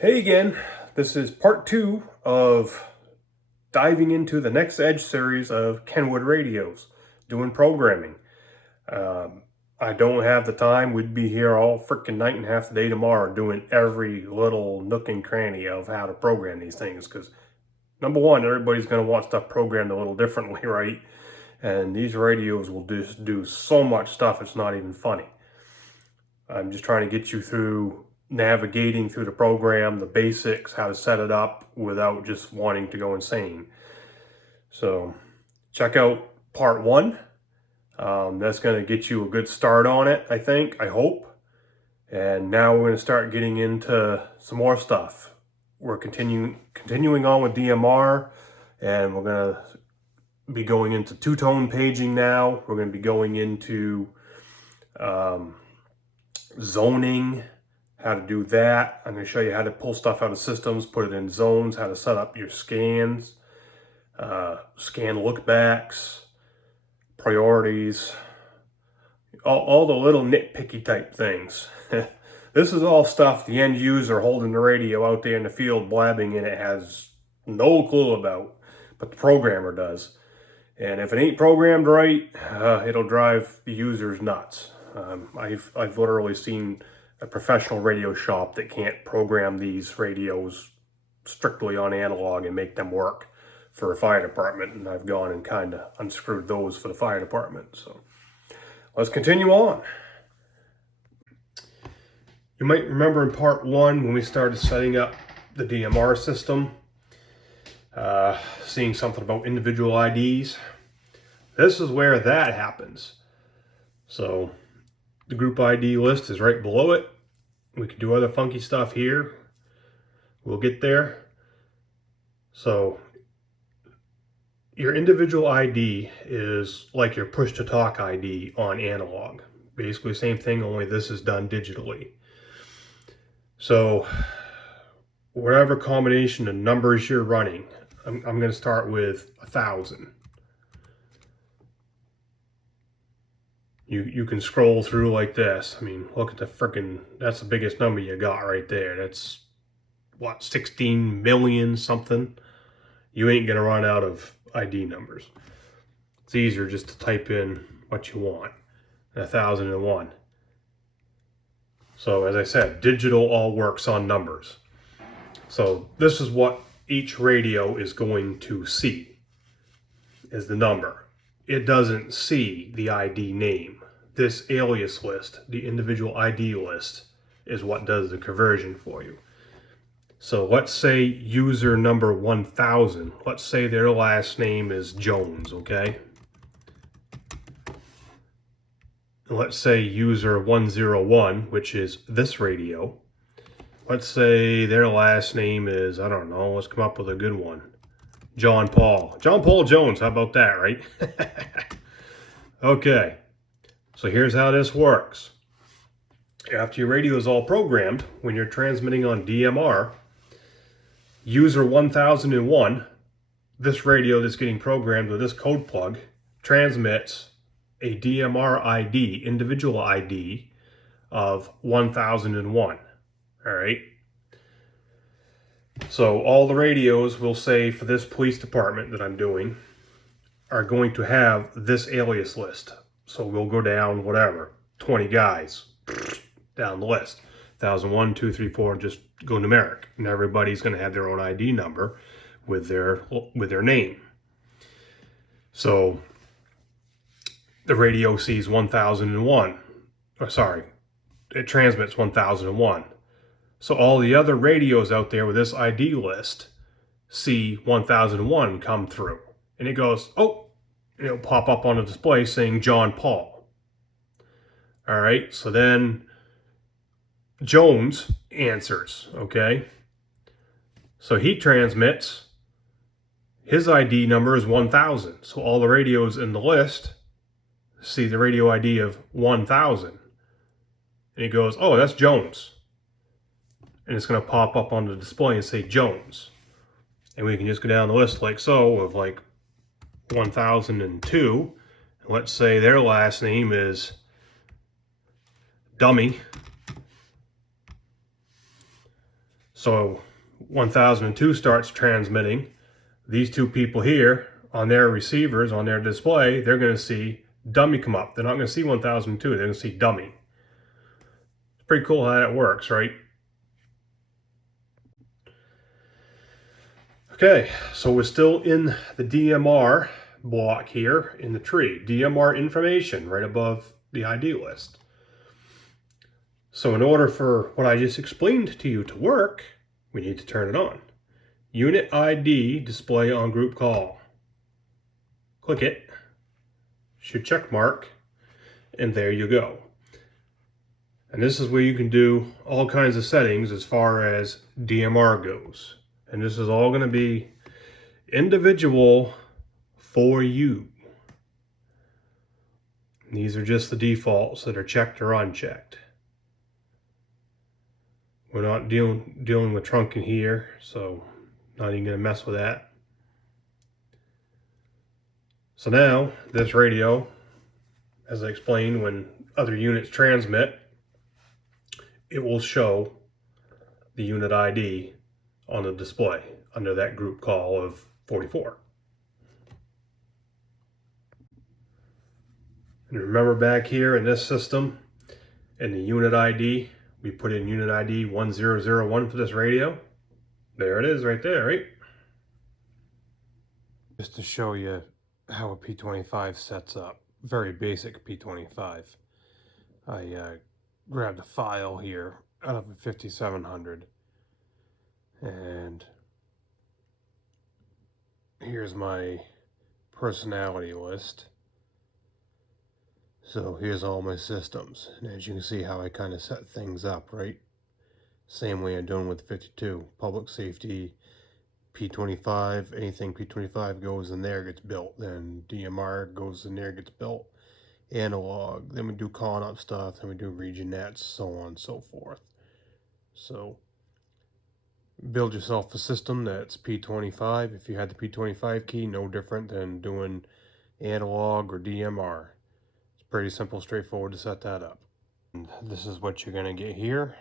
Hey again, this is part 2 of diving into the Nexedge series of Kenwood radios, doing programming. I don't have the time. We'd be here all freaking night and half the day tomorrow doing every little nook and cranny of how to program these things, because number one, everybody's going to want stuff programmed a little differently, right? And these radios will just do so much stuff it's not even funny. I'm just trying to get you through navigating through the program, the basics, how to set it up without just wanting to go insane. So check out part 1. That's going to get you a good start on it, I think, I hope. And now we're going to start getting into some more stuff. We're continuing on with DMR, and we're going to be going into two-tone paging now. We're going to be going into zoning, how to do that. I'm going to show you how to pull stuff out of systems, put it in zones, how to set up your scans, scan lookbacks, priorities, all the little nitpicky type things. This is all stuff the end user holding the radio out there in the field blabbing and it has no clue about, but the programmer does. And if it ain't programmed right, it'll drive the users nuts. I've literally seen a professional radio shop that can't program these radios strictly on analog and make them work for a fire department, and I've gone and kind of unscrewed those for the fire department. So let's continue on. You might remember in part 1 when we started setting up the DMR system, seeing something about individual IDs. This is where that happens. So the group ID list is right below it. We can do other funky stuff here. We'll get there. So your individual ID is like your push-to-talk ID on analog. Basically same thing, only this is done digitally. So whatever combination of numbers you're running, I'm going to start with 1,000. You can scroll through like this. I mean, look at the frickin', that's the biggest number you got right there. That's, what, 16 million something? You ain't gonna run out of ID numbers. It's easier just to type in what you want, 1001. So as I said, digital all works on numbers. So this is what each radio is going to see, is the number. It doesn't see the ID name. This alias list, the individual ID list, is what does the conversion for you. So let's say user number 1000. Let's say their last name is Jones, okay? And let's say user 101, which is this radio. Let's say their last name is, I don't know, let's come up with a good one. John Paul. John Paul Jones, how about that, right? Okay, so here's how this works. After your radio is all programmed, when you're transmitting on DMR, user 1001, this radio that's getting programmed with this code plug, transmits a DMR ID, individual ID, of 1001, all right? So all the radios will say for this police department that I'm doing are going to have this alias list. So we'll go down, whatever, 20 guys down the list. 1001, 2, 3, 4, just go numeric. And everybody's going to have their own ID number with their name. So the radio sees 1001. Or sorry, it transmits 1001. So all the other radios out there with this ID list see 1001 come through. And it goes, oh, and it'll pop up on the display saying John Paul. All right, so then Jones answers, okay? So he transmits, his ID number is 1000. So all the radios in the list see the radio ID of 1000. And he goes, oh, that's Jones. And it's going to pop up on the display and say Jones. And we can just go down the list like so of like 1002. And let's say their last name is Dummy. So 1002 starts transmitting. These two people here on their receivers, on their display, they're going to see dummy come up. They're not going to see 1002, they're going to see dummy. It's pretty cool how that works, right? Okay, so we're still in the DMR block here in the tree. DMR information right above the ID list. So in order for what I just explained to you to work, we need to turn it on. Unit ID display on group call. Click it, should check mark, and there you go. And this is where you can do all kinds of settings as far as DMR goes. And this is all going to be individual for you. And these are just the defaults that are checked or unchecked. We're not dealing with trunking here, so not even going to mess with that. So now, this radio, as I explained, when other units transmit, it will show the unit ID on the display under that group call of 44. And remember back here in this system, in the unit ID, we put in unit ID 1001 for this radio. There it is right there, right? Just to show you how a P25 sets up. Very basic P25. I grabbed a file here out of a 5700. And here's my personality list. So here's all my systems. And as you can see how I kind of set things up, right? Same way I'm doing with 52. Public safety, P25, anything P25 goes in there gets built. Then DMR goes in there, gets built. Analog, then we do calling up stuff, then we do region nets, so on and so forth. So build yourself a system that's P25. If you had the P25 key, no different than doing analog or DMR. It's pretty simple, straightforward to set that up. And this is what you're going to get here.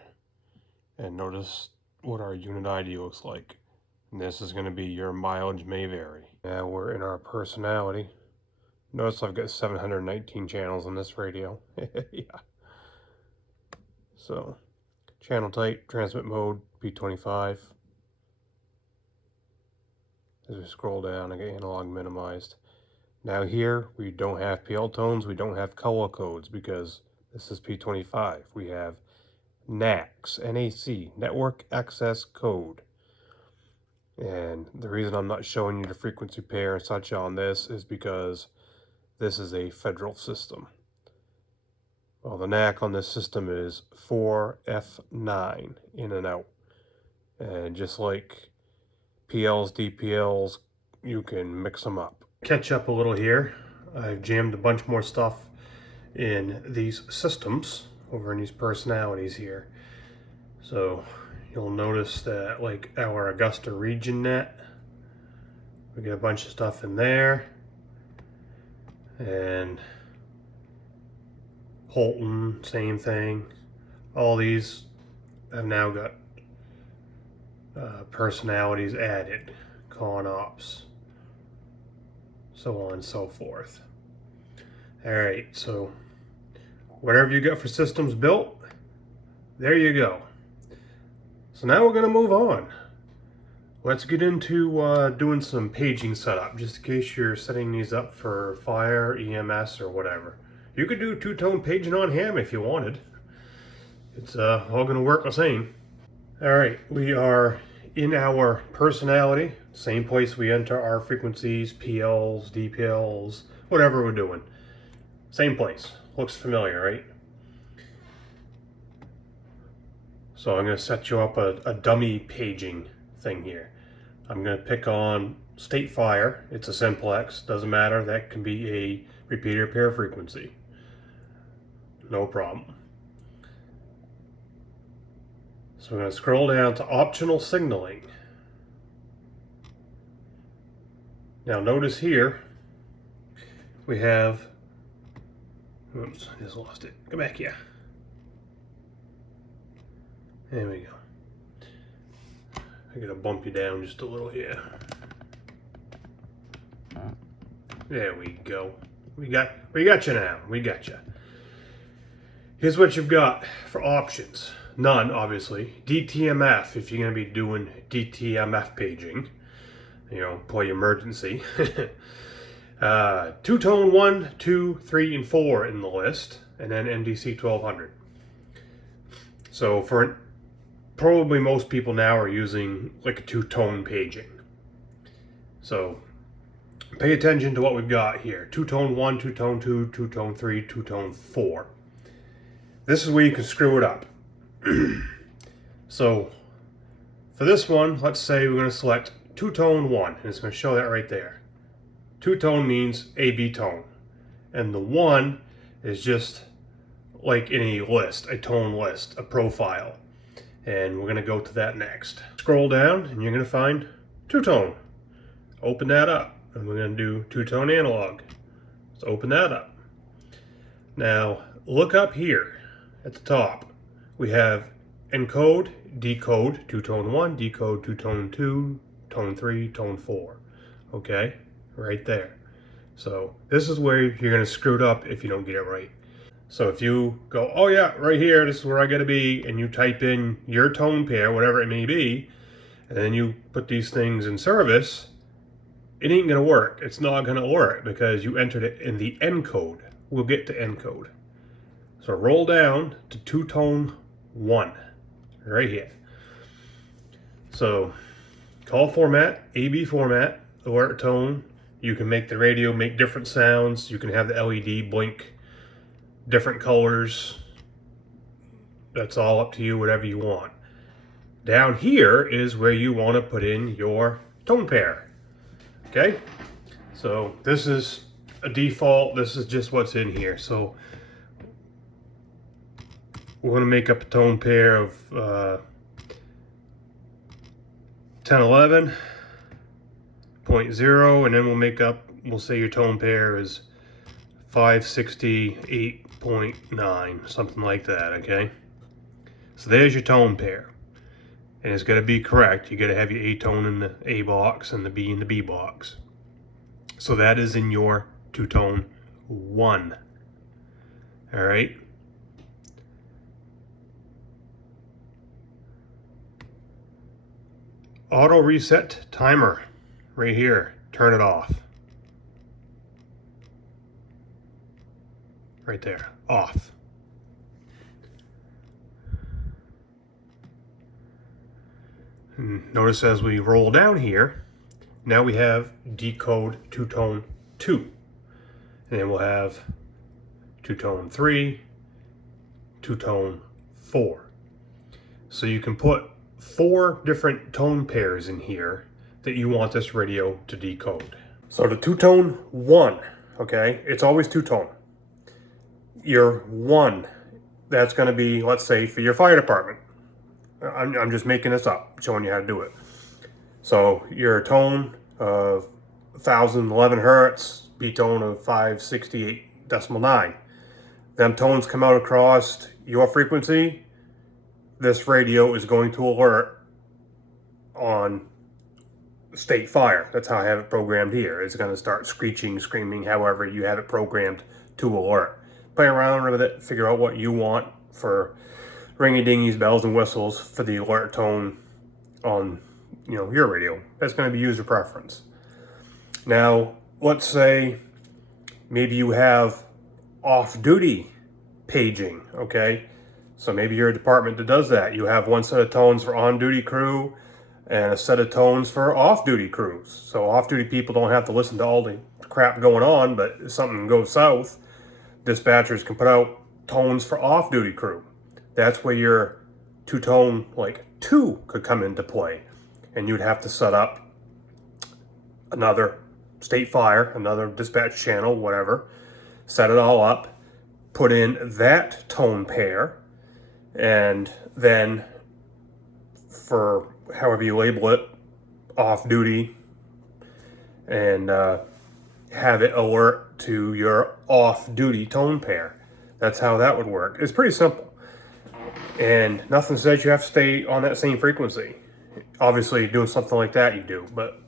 And notice what our unit ID looks like. And this is going to be your mileage may vary. Now we're in our personality. Notice I've got 719 channels on this radio. Yeah. So, channel type, transmit mode, P25. As we scroll down, I get analog minimized. Now here, we don't have PL tones, we don't have color codes because this is P25. We have NACs, NAC, Network Access Code. And the reason I'm not showing you the frequency pair and such on this is because this is a federal system. Well, the NAC on this system is 4F9 in and out. And just like PLs, DPLs, you can mix them up. Catch up a little here. I've jammed a bunch more stuff in these systems over in these personalities here. So you'll notice that like our Augusta region net, we get a bunch of stuff in there. And Holton, same thing. All these have now got personalities added, con ops, so on and so forth. All right, so whatever you got for systems built, there you go. So now we're going to move on. Let's get into doing some paging setup, just in case you're setting these up for fire, EMS, or whatever. You could do two-tone paging on ham if you wanted. It's all going to work the same. All right, we are in our personality, same place we enter our frequencies, PLs, DPLs, whatever we're doing. Same place. Looks familiar, right? So I'm going to set you up a dummy paging thing here. I'm going to pick on state fire. It's a simplex, doesn't matter. That can be a repeater pair frequency. No problem. So we're going to scroll down to optional signaling. Now notice here we have, oops, I just lost it. Go back here. There we go. I'm gonna bump you down just a little here. There we go. We got you now. We got you. Here's what you've got for options. None, obviously. DTMF, if you're gonna be doing DTMF paging. You know, play emergency. Two-tone 1, 2, 3, and 4 in the list, and then MDC 1200. So for probably most people now are using like a two-tone paging. So pay attention to what we've got here. Two-tone 1, two-tone 2, two-tone 3, two-tone 4. This is where you can screw it up. So for this one, let's say we're going to select two-tone 1, and it's going to show that right there. Two-tone means A-B tone, and the 1 is just like in a list, a tone list, a profile, and we're going to go to that next. Scroll down and you're going to find two-tone. Open that up, and we're going to do two-tone analog. Let's open that up. Now look up here at the top. We have encode, decode, two-tone 1, decode, two-tone 2, tone 3, tone 4. Okay, right there. So this is where you're going to screw it up if you don't get it right. So if you go, oh yeah, right here, this is where I got to be, and you type in your tone pair, whatever it may be, and then you put these things in service, it ain't going to work. It's not going to work because you entered it in the encode. We'll get to encode. So roll down to two-tone 1, right here. So call format, AB format, alert tone. You can make the radio make different sounds. You can have the LED blink different colors. That's all up to you, whatever you want. Down here is where you want to put in your tone pair. Okay, so this is a default. This is just what's in here. So we're going to make up a tone pair of 1011.0, and then we'll say your tone pair is 568.9, something like that, okay? So there's your tone pair. And it's got to be correct. You got to have your A tone in the A box and the B in the B box. So that is in your two-tone 1. All right? Auto reset timer right here. Turn it off. Right there. Off. And notice as we roll down here, now we have decode two-tone 2. And then we'll have two-tone 3, two-tone 4. So you can put 4 different tone pairs in here that you want this radio to decode. So the two-tone 1, okay, it's always two-tone. Your 1, that's going to be, let's say, for your fire department. I'm just making this up, showing you how to do it. So your tone of 1011 hertz, B tone of 568.9. Them tones come out across your frequency. This radio is going to alert on state fire. That's how I have it programmed here. It's going to start screeching, screaming, however you have it programmed to alert. Play around with it, figure out what you want for ringy-dingies, bells and whistles for the alert tone on, you know, your radio. That's going to be user preference. Now, let's say maybe you have off-duty paging, okay? So maybe you're a department that does that. You have one set of tones for on-duty crew and a set of tones for off-duty crews. So off-duty people don't have to listen to all the crap going on, but if something goes south, dispatchers can put out tones for off-duty crew. That's where your two-tone, like 2, could come into play. And you'd have to set up another state fire, another dispatch channel, whatever. Set it all up, put in that tone pair, and then for however you label it, off-duty, and have it alert to your off-duty tone pair. That's how that would work. It's pretty simple. And nothing says you have to stay on that same frequency. obviously doing something like that you do. But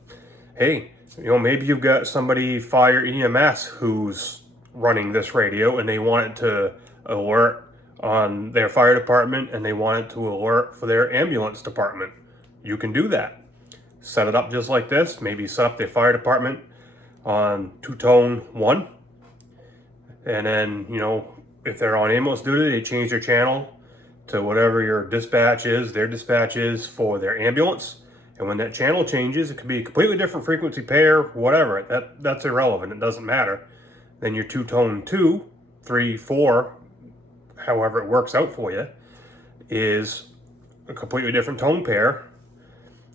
hey, maybe you've got somebody fire EMS who's running this radio and they want it to alert on their fire department and they want it to alert for their ambulance department. You can do that. Set it up just like this. Maybe set up their fire department on two-tone 1. And then, if they're on ambulance duty, they change their channel to whatever your dispatch is, their dispatch is for their ambulance. And when that channel changes, it could be a completely different frequency pair, whatever. That's irrelevant. It doesn't matter. Then your two-tone 2, 3, 4, however it works out for you, is a completely different tone pair.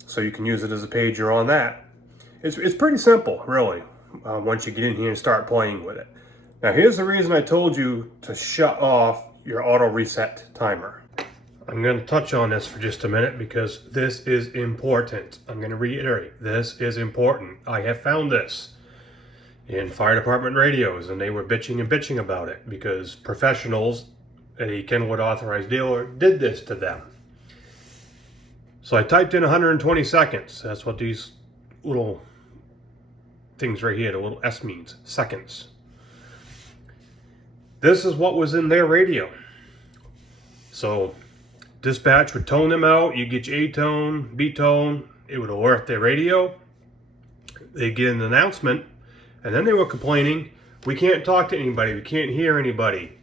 So you can use it as a pager on that. It's pretty simple, really, once you get in here and start playing with it. Now, here's the reason I told you to shut off your auto reset timer. I'm going to touch on this for just a minute because this is important. I'm going to reiterate, this is important. I have found this in fire department radios, and they were bitching about it because professionals at a Kenwood authorized dealer did this to them. So I typed in 120 seconds. That's what these little things right here, the little S means, seconds. This is what was in their radio. So dispatch would tone them out. You get your A tone, B tone. It would alert their radio. They'd get an announcement. And then they were complaining, we can't talk to anybody. We can't hear anybody.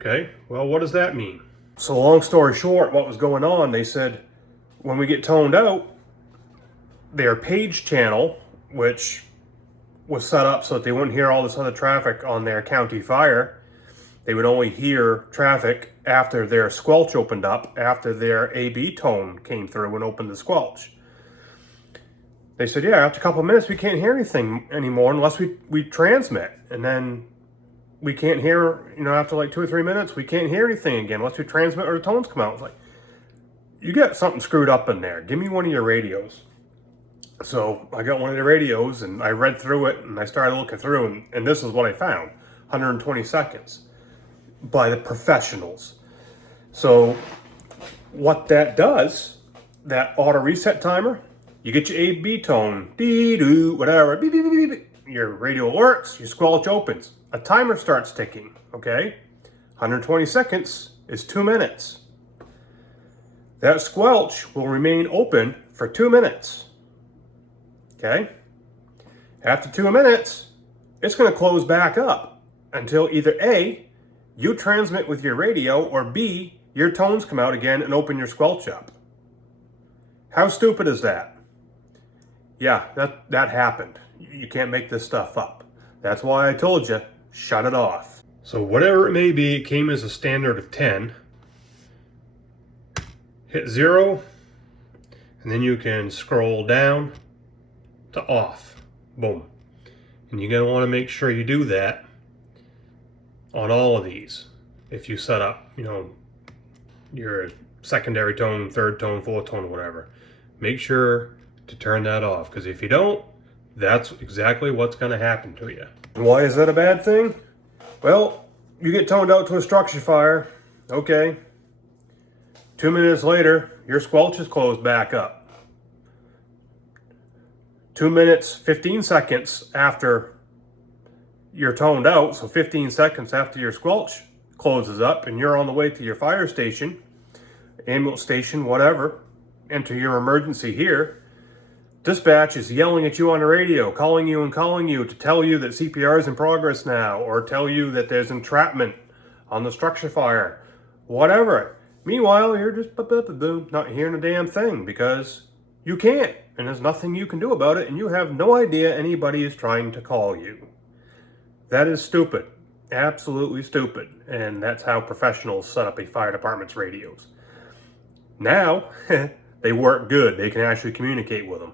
Okay, well, what does that mean? So long story short, what was going on, they said, when we get toned out, their page channel, which was set up so that they wouldn't hear all this other traffic on their county fire, they would only hear traffic after their squelch opened up, after their AB tone came through and opened the squelch. They said, yeah, after a couple of minutes, we can't hear anything anymore unless we transmit. And then we can't hear, after like 2 or 3 minutes, we can't hear anything again unless we transmit or the tones come out. It's like, you got something screwed up in there. Give me one of your radios. So I got one of the radios and I read through it and I started looking through and this is what I found. 120 seconds by the professionals. So what that does, that auto reset timer, you get your A-B tone, dee-doo, whatever, beep, beep, beep, beep. Your radio alerts, your squelch opens. A timer starts ticking, okay? 120 seconds is 2 minutes. That squelch will remain open for 2 minutes, okay? After 2 minutes, it's gonna close back up until either A, you transmit with your radio, or B, your tones come out again and open your squelch up. How stupid is that? Yeah, that happened. You can't make this stuff up. That's why I told you, shut it off. So whatever it may be, it came as a standard of 10. Hit 0, and then you can scroll down to off. Boom. And you're going to want to make sure you do that on all of these. If you set up, your secondary tone, third tone, fourth tone, whatever. Make sure to turn that off, because if you don't, that's exactly what's going to happen to you. Why is that a bad thing? Well, you get toned out to a structure fire, okay. 2 minutes later, your squelch is closed back up. 2 minutes, 15 seconds after you're toned out, so 15 seconds after your squelch closes up and you're on the way to your fire station, ambulance station, whatever, enter your emergency here, dispatch is yelling at you on the radio, calling you to tell you that CPR is in progress now, or tell you that there's entrapment on the structure fire, whatever. Meanwhile, you're just not hearing a damn thing because you can't, and there's nothing you can do about it, and you have no idea anybody is trying to call you. That is stupid. Absolutely stupid. And that's how professionals set up a fire department's radios. Now, they work good. They can actually communicate with them.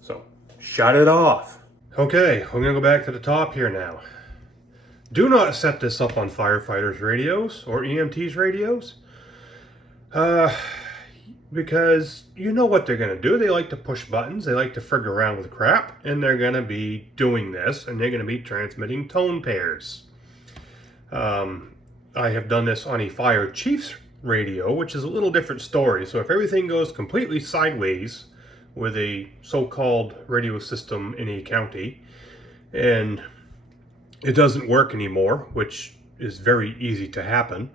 So, shut it off. Okay, we're going to go back to the top here now. Do not set this up on firefighters' radios or EMTs' radios. Because you know what they're going to do. They like to push buttons. They like to figure around with crap. And they're going to be doing this. And they're going to be transmitting tone pairs. I have done this on a fire chief's radio, which is a little different story. So if everything goes completely sideways with a so-called radio system in a county and it doesn't work anymore, which is very easy to happen,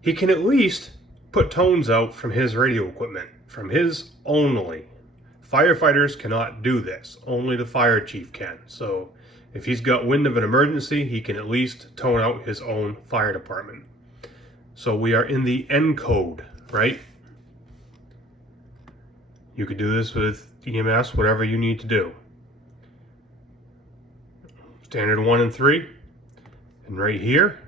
he can at least put tones out from his radio equipment, from his only. Firefighters cannot do this. Only the fire chief can. So if he's got wind of an emergency, he can at least tone out his own fire department. So we are in the N code, right? You could do this with EMS, whatever you need to do. Standard 1 and 3. And right here,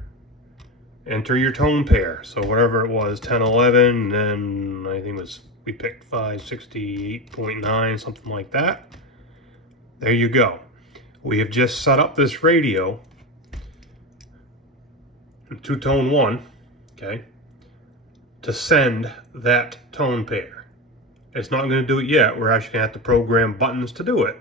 enter your tone pair. So whatever it was, 10, 11, and then I think it was, we picked 568.9, something like that. There you go. We have just set up this radio in two-tone 1, okay, to send that tone pair. It's not going to do it yet. We're actually going to have to program buttons to do it.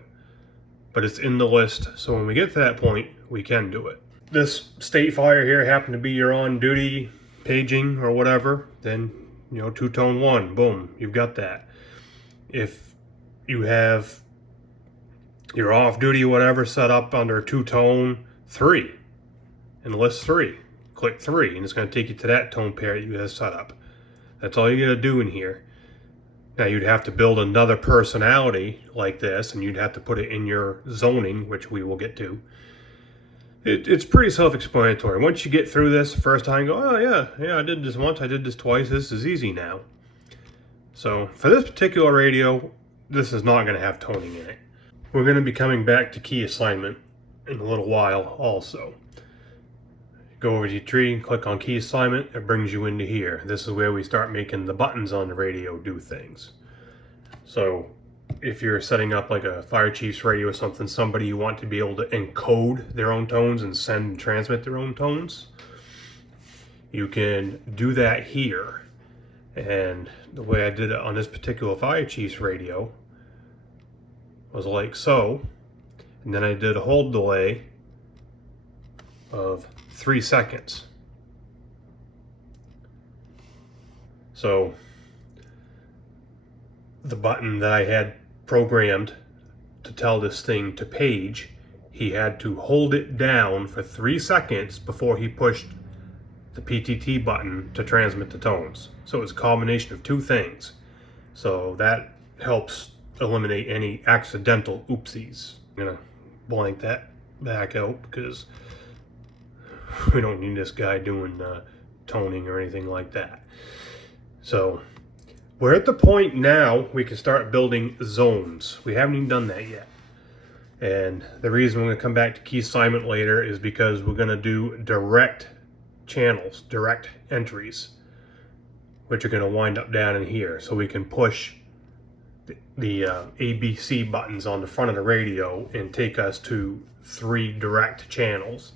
But it's in the list, so when we get to that point, we can do it. This state fire here happened to be your on-duty paging or whatever, then, you know, two-tone 1, boom, you've got that. If you have your off-duty whatever set up under two-tone 3, and list 3, click 3, and it's going to take you to that tone pair that you have set up. That's all you got to do in here. Now you'd have to build another personality like this, and you'd have to put it in your zoning, which we will get to. It's pretty self-explanatory. Once you get through this the first time, you go, oh yeah, I did this once, I did this twice, this is easy now. So for this particular radio, this is not going to have toning in it. We're going to be coming back to key assignment in a little while also. Go over to your tree, click on key assignment, it brings you into here. This is where we start making the buttons on the radio do things. So if you're setting up like a fire chief's radio or something, somebody you want to be able to encode their own tones and send and transmit their own tones, you can do that here. And the way I did it on this particular fire chief's radio was like so, and then I did a hold delay of 3 seconds. So the button that I had programmed to tell this thing to page, he had to hold it down for 3 seconds before he pushed the PTT button to transmit the tones. So it's a combination of two things. So that helps eliminate any accidental oopsies. I'm gonna blank that back out because we don't need this guy doing toning or anything like that. So we're at the point now we can start building zones. We haven't even done that yet. And the reason we're going to come back to key assignment later is because we're going to do direct channels, direct entries, which are going to wind up down in here. So we can push the ABC buttons on the front of the radio and take us to 3 direct channels.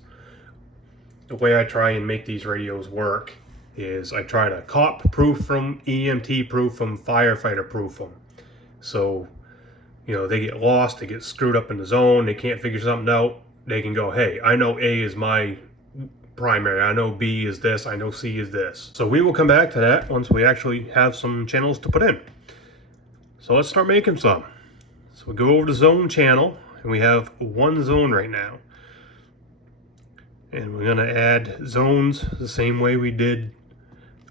The way I try and make these radios work is I try to cop proof them, EMT proof them, firefighter proof them. So, you know, they get lost, they get screwed up in the zone, they can't figure something out, they can go, hey, I know A is my primary, I know B is this, I know C is this. So we will come back to that once we actually have some channels to put in. So let's start making some. So we go over to zone channel, and we have 1 zone right now. And we're gonna add zones the same way we did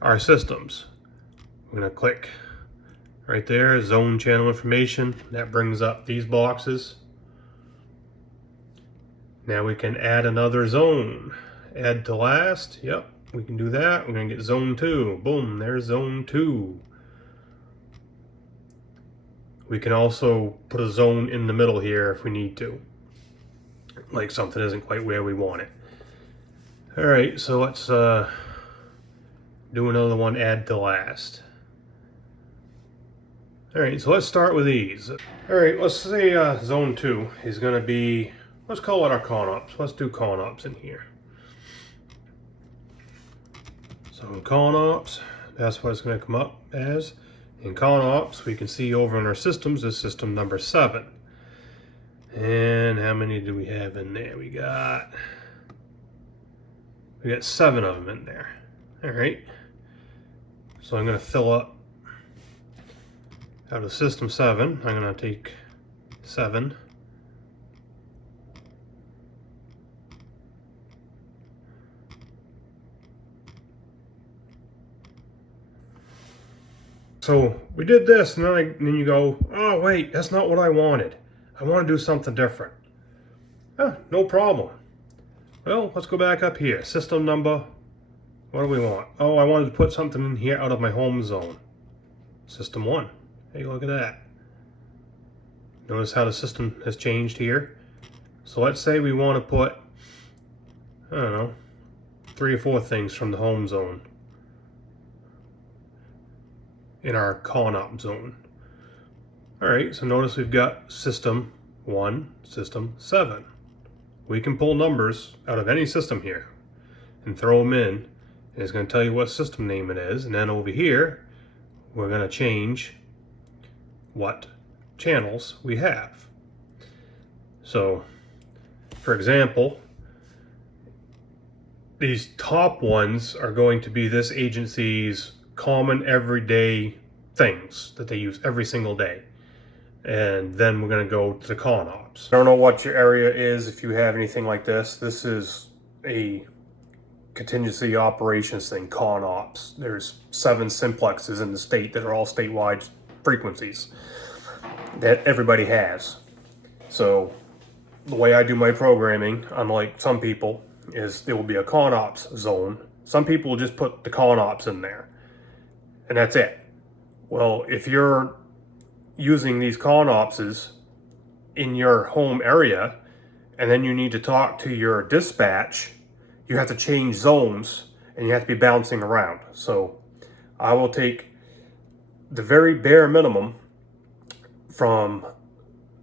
our systems. We're gonna click right there, zone channel information. That brings up these boxes. Now we can add another zone. Add to last, yep, we can do that. We're gonna get zone 2, boom, there's zone 2. We can also put a zone in the middle here if we need to. Like something isn't quite where we want it. All right, so let's do another one, add to last. All right, so let's start with these. All right, let's say zone 2 is gonna be, let's call it our con-ops. Let's do con-ops in here. So con-ops, that's what it's gonna come up as. In con-ops, we can see over in our systems, this is system number 7. And how many do we have in there? We got 7 of them in there. All right. So I'm going to fill up out of system 7. I'm going to take 7. So we did this, and then you go, oh wait, that's not what I wanted. I want to do something different. No problem. Well, let's go back up here. System number, what do we want? Oh, I wanted to put something in here out of my home zone. System 1. Hey, look at that. Notice how the system has changed here. So let's say we want to put, I don't know, 3 or 4 things from the home zone in our con-op zone. Alright, so notice we've got system 1, system 7. We can pull numbers out of any system here and throw them in, and it's going to tell you what system name it is, and then over here we're going to change what channels we have. So for example, these top ones are going to be this agency's common everyday things that they use every single day. And then we're going to go to the con ops. I don't know what your area is if you have anything like this. This is a contingency operations thing, con ops. There's 7 simplexes in the state that are all statewide frequencies that everybody has. So the way I do my programming, unlike some people, is there will be a con ops zone. Some people will just put the con ops in there, and that's it. Well, if you're using these con opses in your home area, and then you need to talk to your dispatch, you have to change zones, and you have to be bouncing around. So I will take the very bare minimum from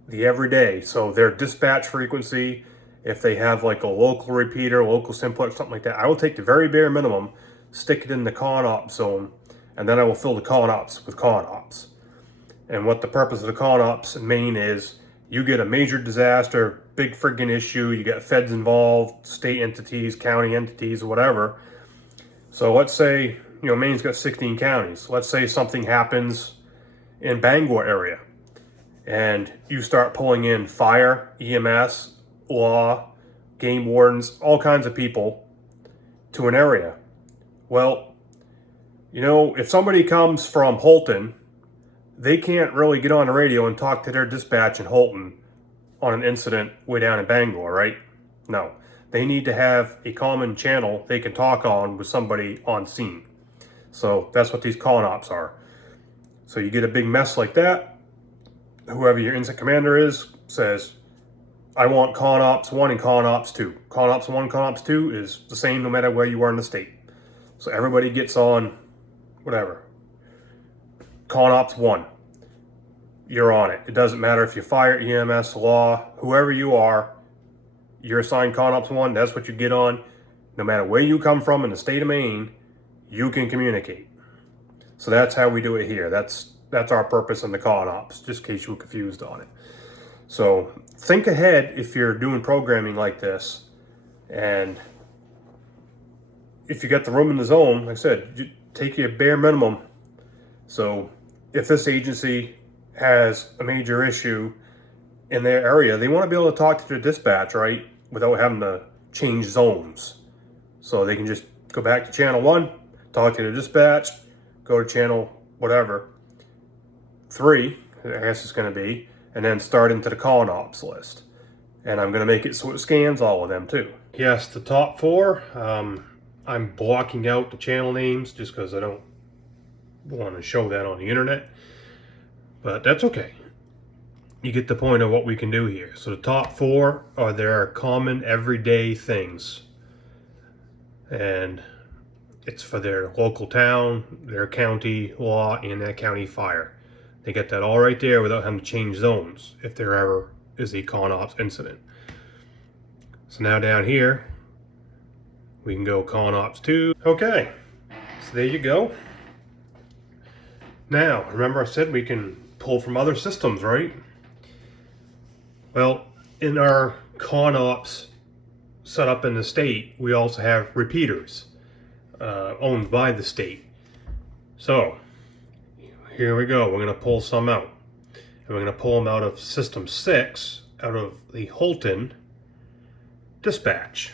the everyday. So their dispatch frequency, if they have like a local repeater, local simplex, something like that, I will take the very bare minimum, stick it in the con op zone, and then I will fill the con ops with con ops. And what the purpose of the con ops main is, you get a major disaster, big friggin' issue, you get feds involved, state entities, county entities, whatever. So let's say, Maine's got 16 counties. Let's say something happens in Bangor area, and you start pulling in fire, EMS, law, game wardens, all kinds of people to an area. Well, if somebody comes from Holton, they can't really get on the radio and talk to their dispatch in Holton on an incident way down in Bangor, right? No. They need to have a common channel they can talk on with somebody on scene. So that's what these con ops are. So you get a big mess like that, whoever your incident commander is says, I want con ops 1 and con ops 2. Con ops 1, con ops 2 is the same no matter where you are in the state. So everybody gets on whatever. Con ops 1. You're on it. It doesn't matter if you're fire, EMS, law, whoever you are, you're assigned con ops 1, that's what you get on. No matter where you come from in the state of Maine, you can communicate. So that's how we do it here. That's our purpose in the con ops, just in case you were confused on it. So think ahead if you're doing programming like this, and if you got the room in the zone, like I said, take your bare minimum. So if this agency has a major issue in their area, they want to be able to talk to their dispatch, right, without having to change zones. So they can just go back to channel 1, talk to their dispatch, go to channel whatever, 3, I guess it's going to be, and then start into the con ops list. And I'm going to make it so it scans all of them too. Yes, the top 4, I'm blocking out the channel names just because I don't want to show that on the internet. But that's okay. You get the point of what we can do here. So the top 4 are their common everyday things. And it's for their local town, their county law, and their county fire. They get that all right there without having to change zones if there ever is a con ops incident. So now down here, we can go con ops 2. Okay, so there you go. Now, remember I said we can pull from other systems, right? Well, in our con ops set up in the state, we also have repeaters owned by the state. So here we go. We're going to pull some out. And we're going to pull them out of System 6, out of the Holton dispatch.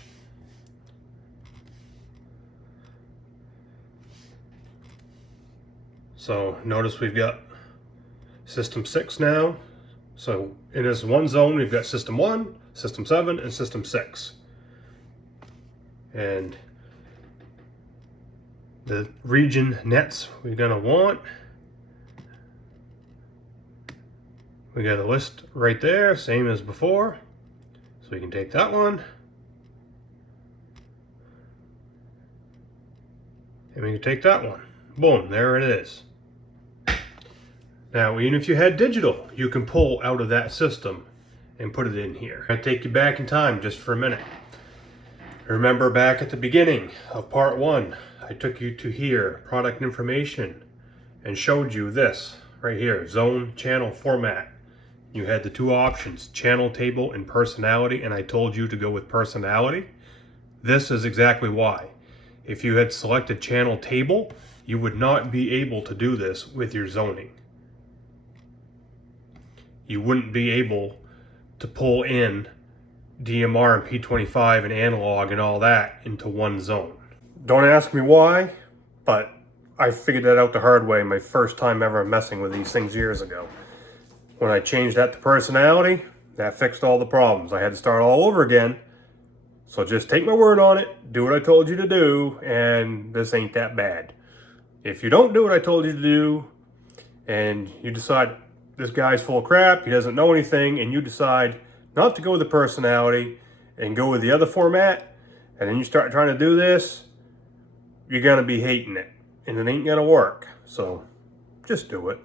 So notice we've got System 6 now. So in this one zone, we've got System 1, System 7, and System 6. And the region nets we're going to want. We got a list right there, same as before. So we can take that one. And we can take that one. Boom, there it is. Now, even if you had digital, you can pull out of that system and put it in here. I'll take you back in time just for a minute. Remember back at the beginning of part 1, I took you to here, product information, and showed you this right here, zone channel format. You had the two options, channel table and personality, and I told you to go with personality. This is exactly why. If you had selected channel table, you would not be able to do this with your zoning. You wouldn't be able to pull in DMR and P25 and analog and all that into one zone. Don't ask me why, but I figured that out the hard way my first time ever messing with these things years ago. When I changed that to personality, that fixed all the problems. I had to start all over again. So just take my word on it, do what I told you to do, and this ain't that bad. If you don't do what I told you to do, and you decide this guy's full of crap, he doesn't know anything, and you decide not to go with the personality and go with the other format, and then you start trying to do this, you're gonna be hating it, and it ain't gonna work. So just do it.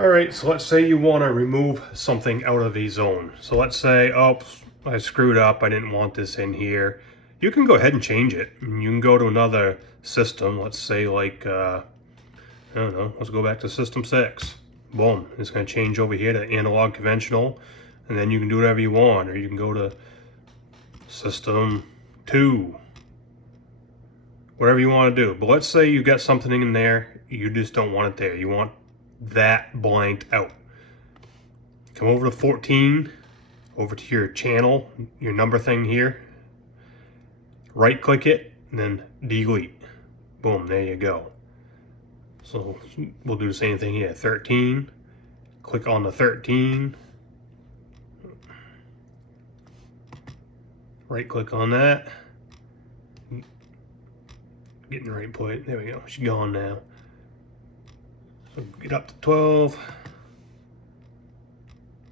All right, so let's say you want to remove something out of a zone. So let's say, oh, I screwed up, I didn't want this in here. You can go ahead and change it. You can go to another system, let's say like, I don't know, let's go back to System 6. Boom, it's going to change over here to analog conventional, and then you can do whatever you want, or you can go to System 2. Whatever you want to do. But let's say you got something in there, you just don't want it there. You want that blanked out. Come over to 14, over to your channel, your number thing here. Right click it, and then delete. Boom, there you go. So we'll do the same thing here. 13, click on the 13. Right click on that. Getting the right point. There we go. She's gone now. So get up to 12.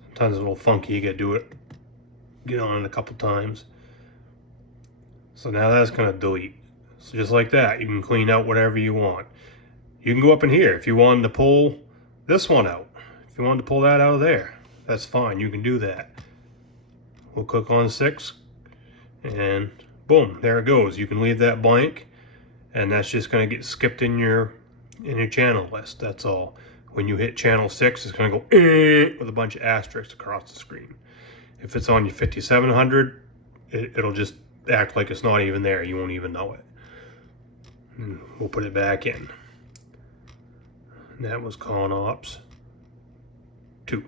Sometimes it's a little funky. You gotta do it. Get on it a couple times. So now that's gonna delete. So just like that, you can clean out whatever you want. You can go up in here if you wanted to pull this one out. If you wanted to pull that out of there, that's fine. You can do that. We'll click on 6, and boom, there it goes. You can leave that blank, and that's just going to get skipped in your channel list. That's all. When you hit channel 6, it's going to go with a bunch of asterisks across the screen. If it's on your 5700, it'll just act like it's not even there. You won't even know it. And we'll put it back in. And that was con ops 2.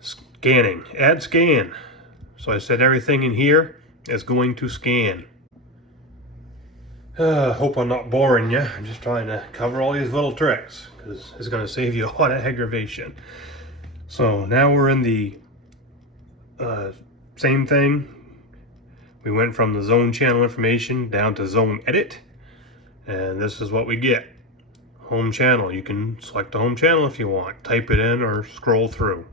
Scanning. Add scan. So I said everything in here is going to scan. Hope I'm not boring you. I'm just trying to cover all these little tricks because it's going to save you a lot of aggravation. So now we're in the same thing. We went from the zone channel information down to zone edit, and this is what we get. Home channel. You can select the home channel if you want. Type it in or scroll through.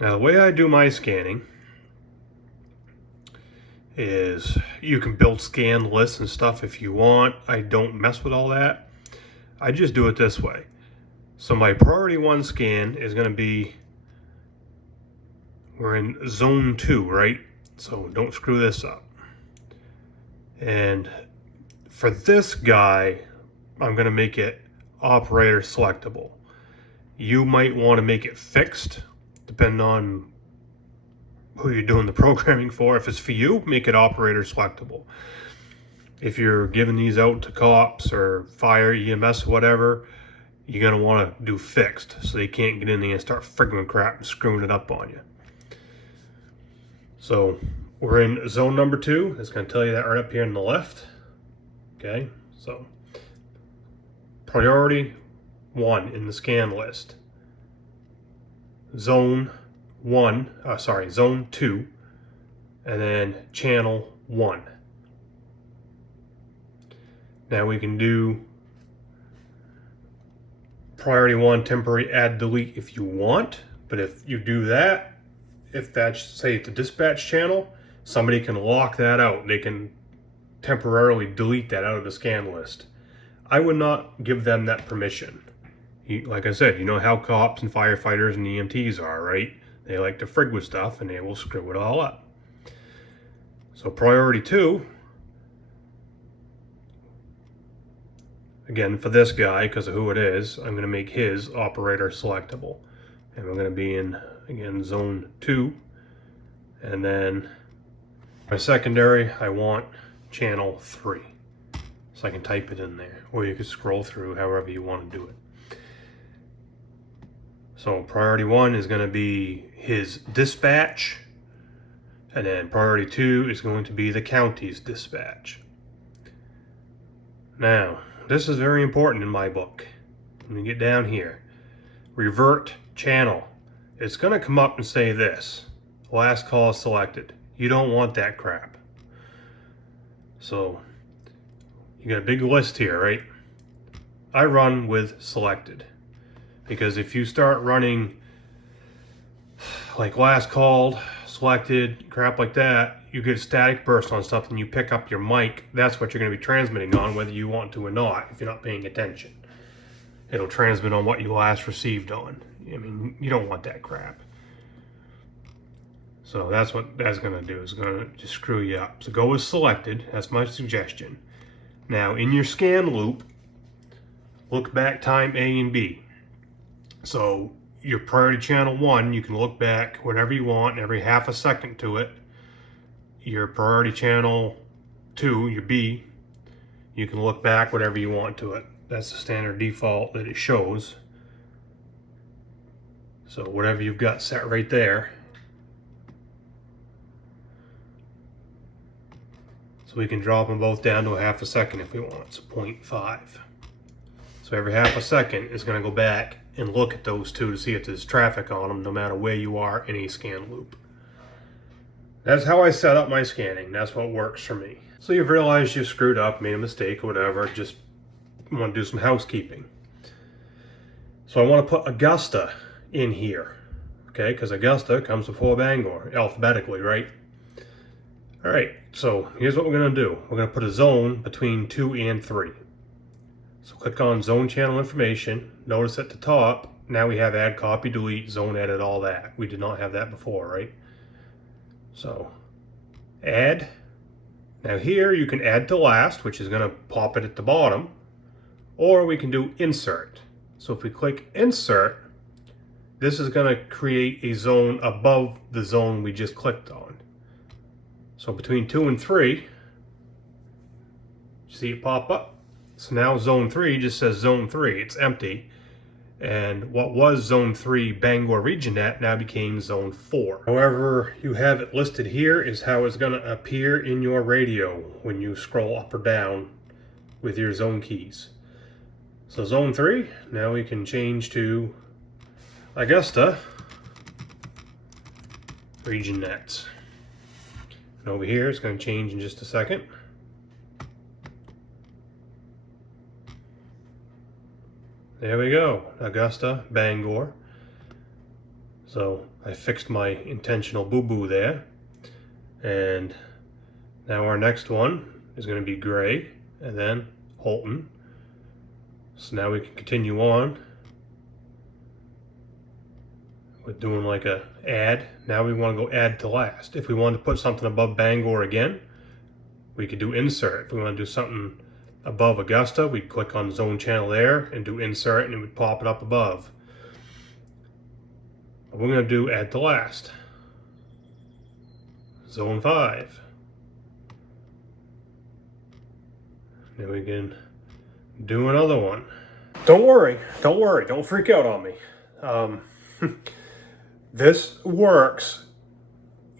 Now the way I do my scanning is you can build scan lists and stuff if you want. I don't mess with all that. I just do it this way. So my priority 1 scan is going to be, we're in zone 2, right? So don't screw this up. And for this guy, I'm going to make it operator selectable. You might want to make it fixed, depending on who you're doing the programming for. If it's for you, make it operator selectable. If you're giving these out to cops or fire, EMS, whatever, you're going to want to do fixed so they can't get in there and start frigging crap and screwing it up on you. So we're in zone number 2. It's going to tell you that right up here on the left. Okay, so priority 1 in the scan list. Zone 2, and then channel 1. Now we can do priority 1 temporary add delete if you want, but if you do that, if that's, say, the dispatch channel, somebody can lock that out. They can temporarily delete that out of the scan list. I would not give them that permission. Like I said, you know how cops and firefighters and EMTs are, right? They like to frig with stuff and they will screw it all up. So priority 2, again, for this guy, because of who it is, I'm going to make his operator selectable. And we're going to be in, again, zone 2. And then my secondary, I want channel 3. So I can type it in there. Or you can scroll through however you want to do it. So priority 1 is going to be his dispatch. And then priority 2 is going to be the county's dispatch. Now, this is very important in my book. When you get down here, revert channel. It's going to come up and say this: last call selected. You don't want that crap. So you got a big list here, right? I run with selected, because if you start running like last called, selected, crap like that, you get a static burst on something, you pick up your mic, that's what you're going to be transmitting on, whether you want to or not, if you're not paying attention. It'll transmit on what you last received on. I mean, you don't want that crap. So that's what that's going to do, is going to just screw you up. So go with selected, that's my suggestion. Now, in your scan loop, look back time A and B. So your priority channel 1, you can look back whenever you want, every half a second to it. Your priority channel 2, your B, you can look back whatever you want to it. That's the standard default that it shows. So whatever you've got set right there. So we can drop them both down to a half a second if we want. So 0.5. So every half a second is going to go back and look at those two to see if there's traffic on them, no matter where you are in a scan loop. That's how I set up my scanning. That's what works for me. So you've realized you screwed up, made a mistake or whatever, just want to do some housekeeping. So I want to put Augusta in here, okay, because Augusta comes before Bangor, alphabetically, right? All right, so here's what we're going to do. We're going to put a zone between 2 and 3. So click on zone channel information. Notice at the top, now we have add, copy, delete, zone edit, all that. We did not have that before, right? So add. Now here you can add to last, which is going to pop it at the bottom, or we can do insert. So if we click insert, this is going to create a zone above the zone we just clicked on. So between 2 and 3, see it pop up? So now zone 3 just says zone 3, it's empty. And what was zone 3 Bangor Regionet now became zone 4. However you have it listed here is how it's going to appear in your radio when you scroll up or down with your zone keys. So zone 3, now we can change to Augusta Regionet. And over here it's going to change in just a second. There we go, Augusta, Bangor. So I fixed my intentional boo-boo there. And now our next one is going to be Gray, and then Holton. So now we can continue on with doing like a add. Now we want to go add to last. If we want to put something above Bangor again, we could do insert. If we want to do something above Augusta, we'd click on zone channel there and do insert, and it would pop it up above. But we're going to do add to last. zone 5. Then we can do another one. Don't worry, don't freak out on me. This works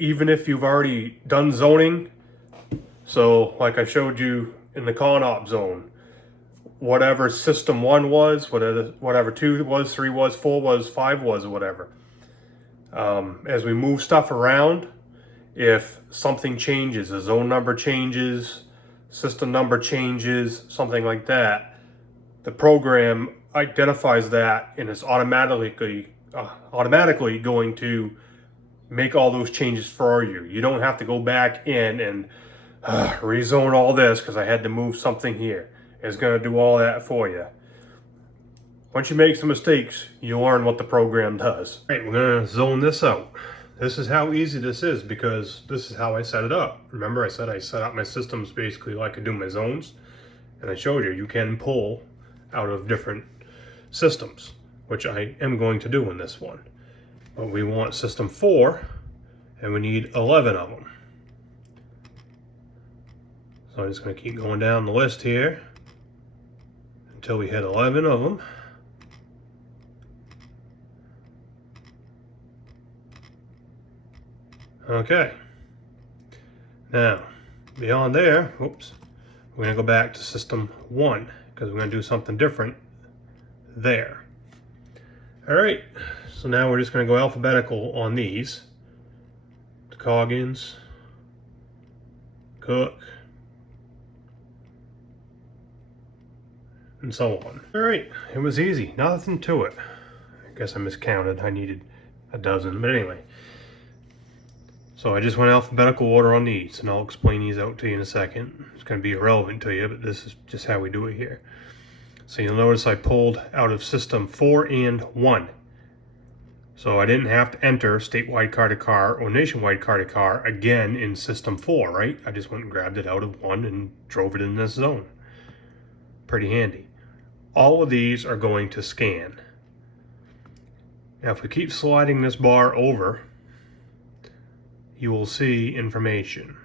even if you've already done zoning. So like I showed you in the con-op zone, whatever system 1 was, whatever 2 was, 3 was, 4 was, 5 was, or whatever. As we move stuff around, if something changes, a zone number changes, system number changes, something like that, the program identifies that and is automatically going to make all those changes for you. You don't have to go back in and rezone all this because I had to move something here. It's going to do all that for you. Once you make some mistakes, you learn what the program does. All right, we're going to zone this out. This is how easy this is because this is how I set it up. Remember I said I set up my systems basically like I do my zones, and I showed you can pull out of different systems, which I am going to do in this one. But we want system 4, and we need 11 of them. So I'm just going to keep going down the list here until we hit 11 of them. Okay. Now, beyond there, oops, we're going to go back to system 1 because we're going to do something different there. All right, so now we're just going to go alphabetical on these. Coggins, Cook, and so on. All right, it was easy, nothing to it. I guess I miscounted, I needed a dozen, but anyway. So I just went alphabetical order on these, and I'll explain these out to you in a second. It's going to be irrelevant to you, but this is just how we do it here. So you'll notice I pulled out of system 4 and 1. So I didn't have to enter statewide car to car or nationwide car to car again in system 4, right? I just went and grabbed it out of 1 and drove it in this zone. Pretty handy. All of these are going to scan. Now if we keep sliding this bar over, you will see information.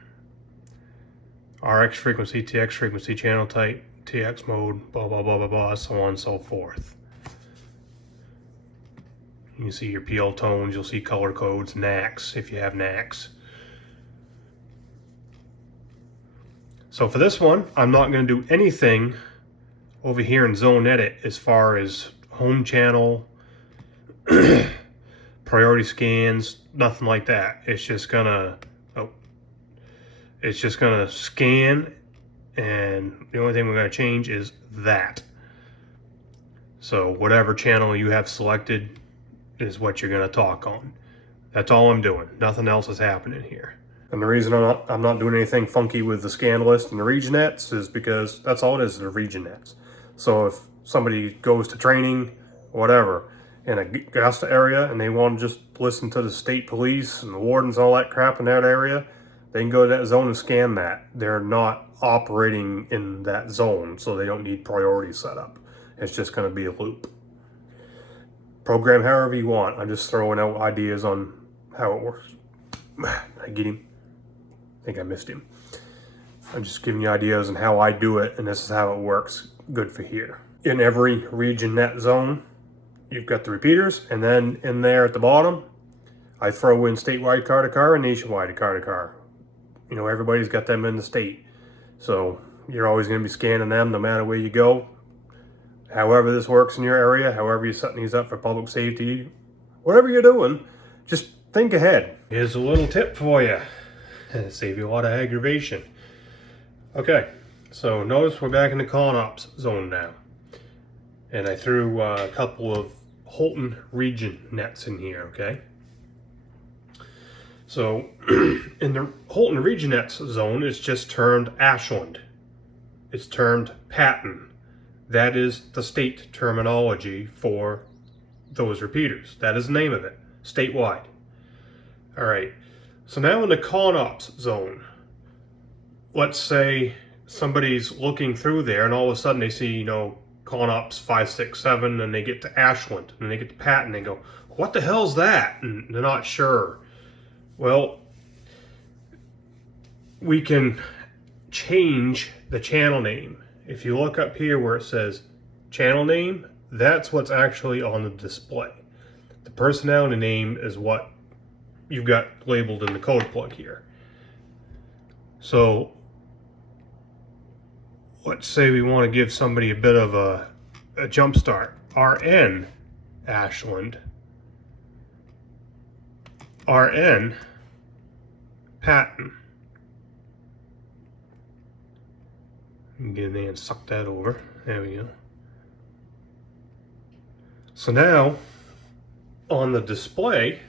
RX frequency, TX frequency, channel type, TX mode, blah, blah, blah, blah, blah, so on and so forth. You can see your PL tones, you'll see color codes, NACs, if you have NACs. So for this one, I'm not going to do anything over here in Zone Edit as far as home channel, priority scans, nothing like that. It's just gonna scan, and the only thing we're gonna change is that. So whatever channel you have selected is what you're gonna talk on. That's all I'm doing. Nothing else is happening here. And the reason I'm not doing anything funky with the scan list and the regionettes is because that's all it is, the regionettes. So if somebody goes to training, whatever, in a Augusta area and they want to just listen to the state police and the wardens and all that crap in that area, they can go to that zone and scan that. They're not operating in that zone, so they don't need priority set up. It's just going to be a loop. Program however you want. I'm just throwing out ideas on how it works. I get him. I think I missed him. I'm just giving you ideas on how I do it, and this is how it works. Good for here. In every region net zone, you've got the repeaters, and then in there at the bottom, I throw in statewide car to car and nationwide car to car. You know, everybody's got them in the state. So you're always going to be scanning them no matter where you go. However this works in your area, however you're setting these up for public safety, whatever you're doing, just think ahead. Here's a little tip for you. Save you a lot of aggravation. Okay, so notice we're back in the con-ops zone now. And I threw a couple of Holton region nets in here, okay? So in the Holton region nets zone, it's just termed Ashland. It's termed Patton. That is the state terminology for those repeaters. That is the name of it, statewide. All right, so now in the con-ops zone, let's say somebody's looking through there and all of a sudden they see, you know, con-ops 5, 6, 7, and they get to Ashland, and they get to Patton, and they go, what the hell's that? And they're not sure. Well, we can change the channel name. If you look up here where it says channel name, that's what's actually on the display. The personality name is what you've got labeled in the code plug here. So let's say we want to give somebody a bit of a jump start. RN Ashland, RN Patton. Get in there and suck that over. There we go. So now on the display,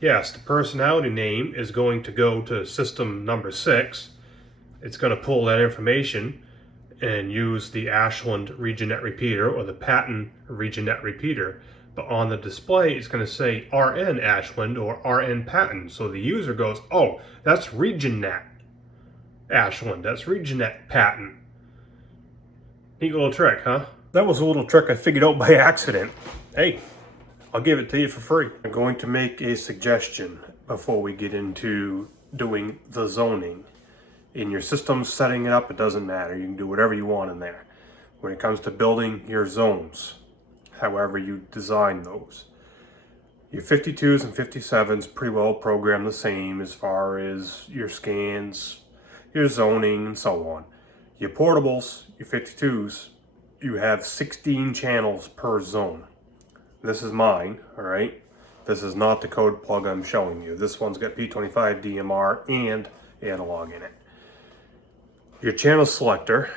yes, the personality name is going to go to system number 6. It's going to pull that information and use the Ashland RegionNet repeater or the Patton RegionNet repeater. But on the display, it's going to say RN Ashland or RN Patton. So the user goes, oh, that's RegionNet Ashland. That's RegionNet Patton. Neat little trick, huh? That was a little trick I figured out by accident. Hey, I'll give it to you for free. I'm going to make a suggestion before we get into doing the zoning. In your system, setting it up, it doesn't matter. You can do whatever you want in there. When it comes to building your zones, however you design those, your 52s and 57s pretty well programmed the same as far as your scans, your zoning, and so on. Your portables, your 52s, you have 16 channels per zone. This is mine, all right? This is not the code plug I'm showing you. This one's got P25 DMR and analog in it. Your channel selector,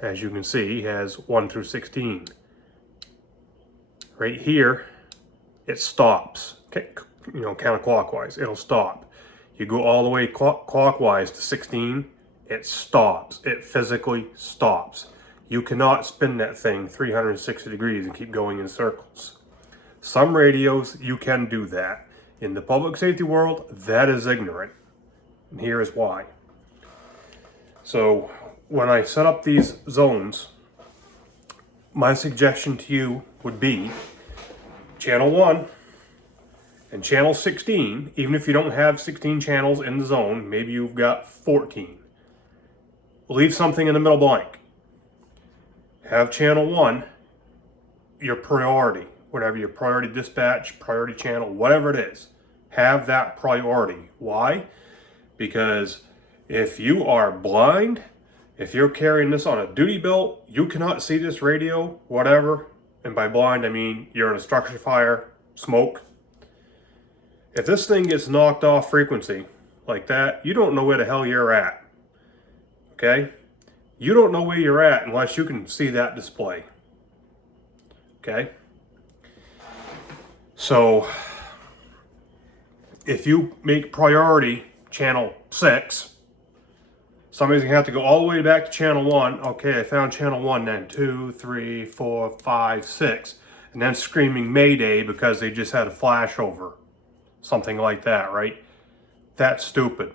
as you can see, has 1 through 16. Right here, it stops, you know, counterclockwise. It'll stop. You go all the way clockwise to 16, it stops. It physically stops. You cannot spin that thing 360 degrees and keep going in circles. Some radios, you can do that. In the public safety world, that is ignorant. And here is why. So when I set up these zones, my suggestion to you would be channel 1 and channel 16, even if you don't have 16 channels in the zone, maybe you've got 14. Leave something in the middle blank. Have channel 1 your priority, whatever your priority dispatch, priority channel, whatever it is. Have that priority. Why? Because if you are blind, if you're carrying this on a duty belt, you cannot see this radio, whatever. And by blind, I mean you're in a structure fire, smoke. If this thing gets knocked off frequency like that, you don't know where the hell you're at. Okay? You don't know where you're at unless you can see that display. Okay? So, if you make priority channel 6, somebody's going to have to go all the way back to channel 1. Okay, I found channel 1 then. 2, 3, 4, 5, 6. And then screaming Mayday because they just had a flashover. Something like that, right? That's stupid.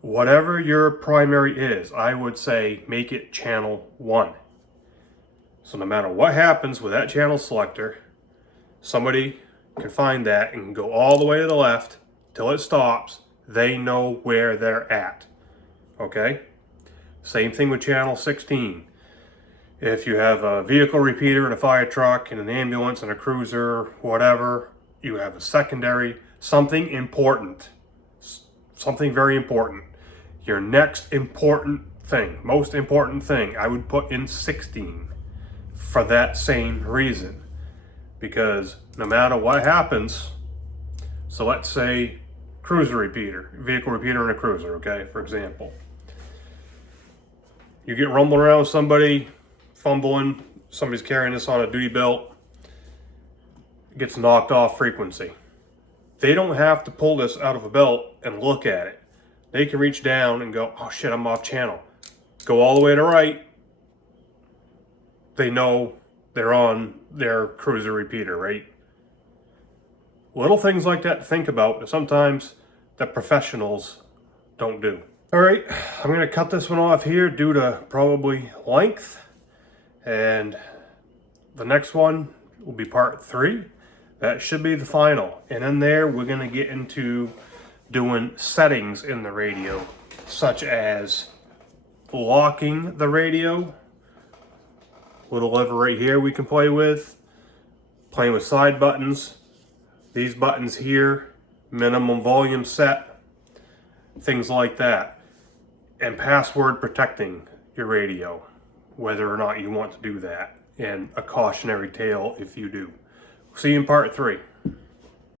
Whatever your primary is, I would say make it channel 1. So no matter what happens with that channel selector, somebody can find that and go all the way to the left till it stops. They know where they're at. Okay? Same thing with channel 16. If you have a vehicle repeater and a fire truck and an ambulance and a cruiser, whatever, you have a secondary, something important, something very important. Your next important thing, most important thing, I would put in 16 for that same reason. Because no matter what happens, so let's say cruiser repeater, vehicle repeater and a cruiser, okay, for example. You get rumbling around with somebody, fumbling, somebody's carrying this on a duty belt, it gets knocked off frequency. They don't have to pull this out of a belt and look at it. They can reach down and go, oh shit, I'm off channel. Go all the way to right. They know they're on their cruiser repeater, right? Little things like that to think about that sometimes the professionals don't do. All right, I'm going to cut this one off here due to probably length. And the next one will be part 3. That should be the final. And in there, we're going to get into doing settings in the radio, such as locking the radio. Little lever right here we can play with. Playing with side buttons. These buttons here, minimum volume set, things like that. And password protecting your radio, whether or not you want to do that. And a cautionary tale if you do. See you in part 3.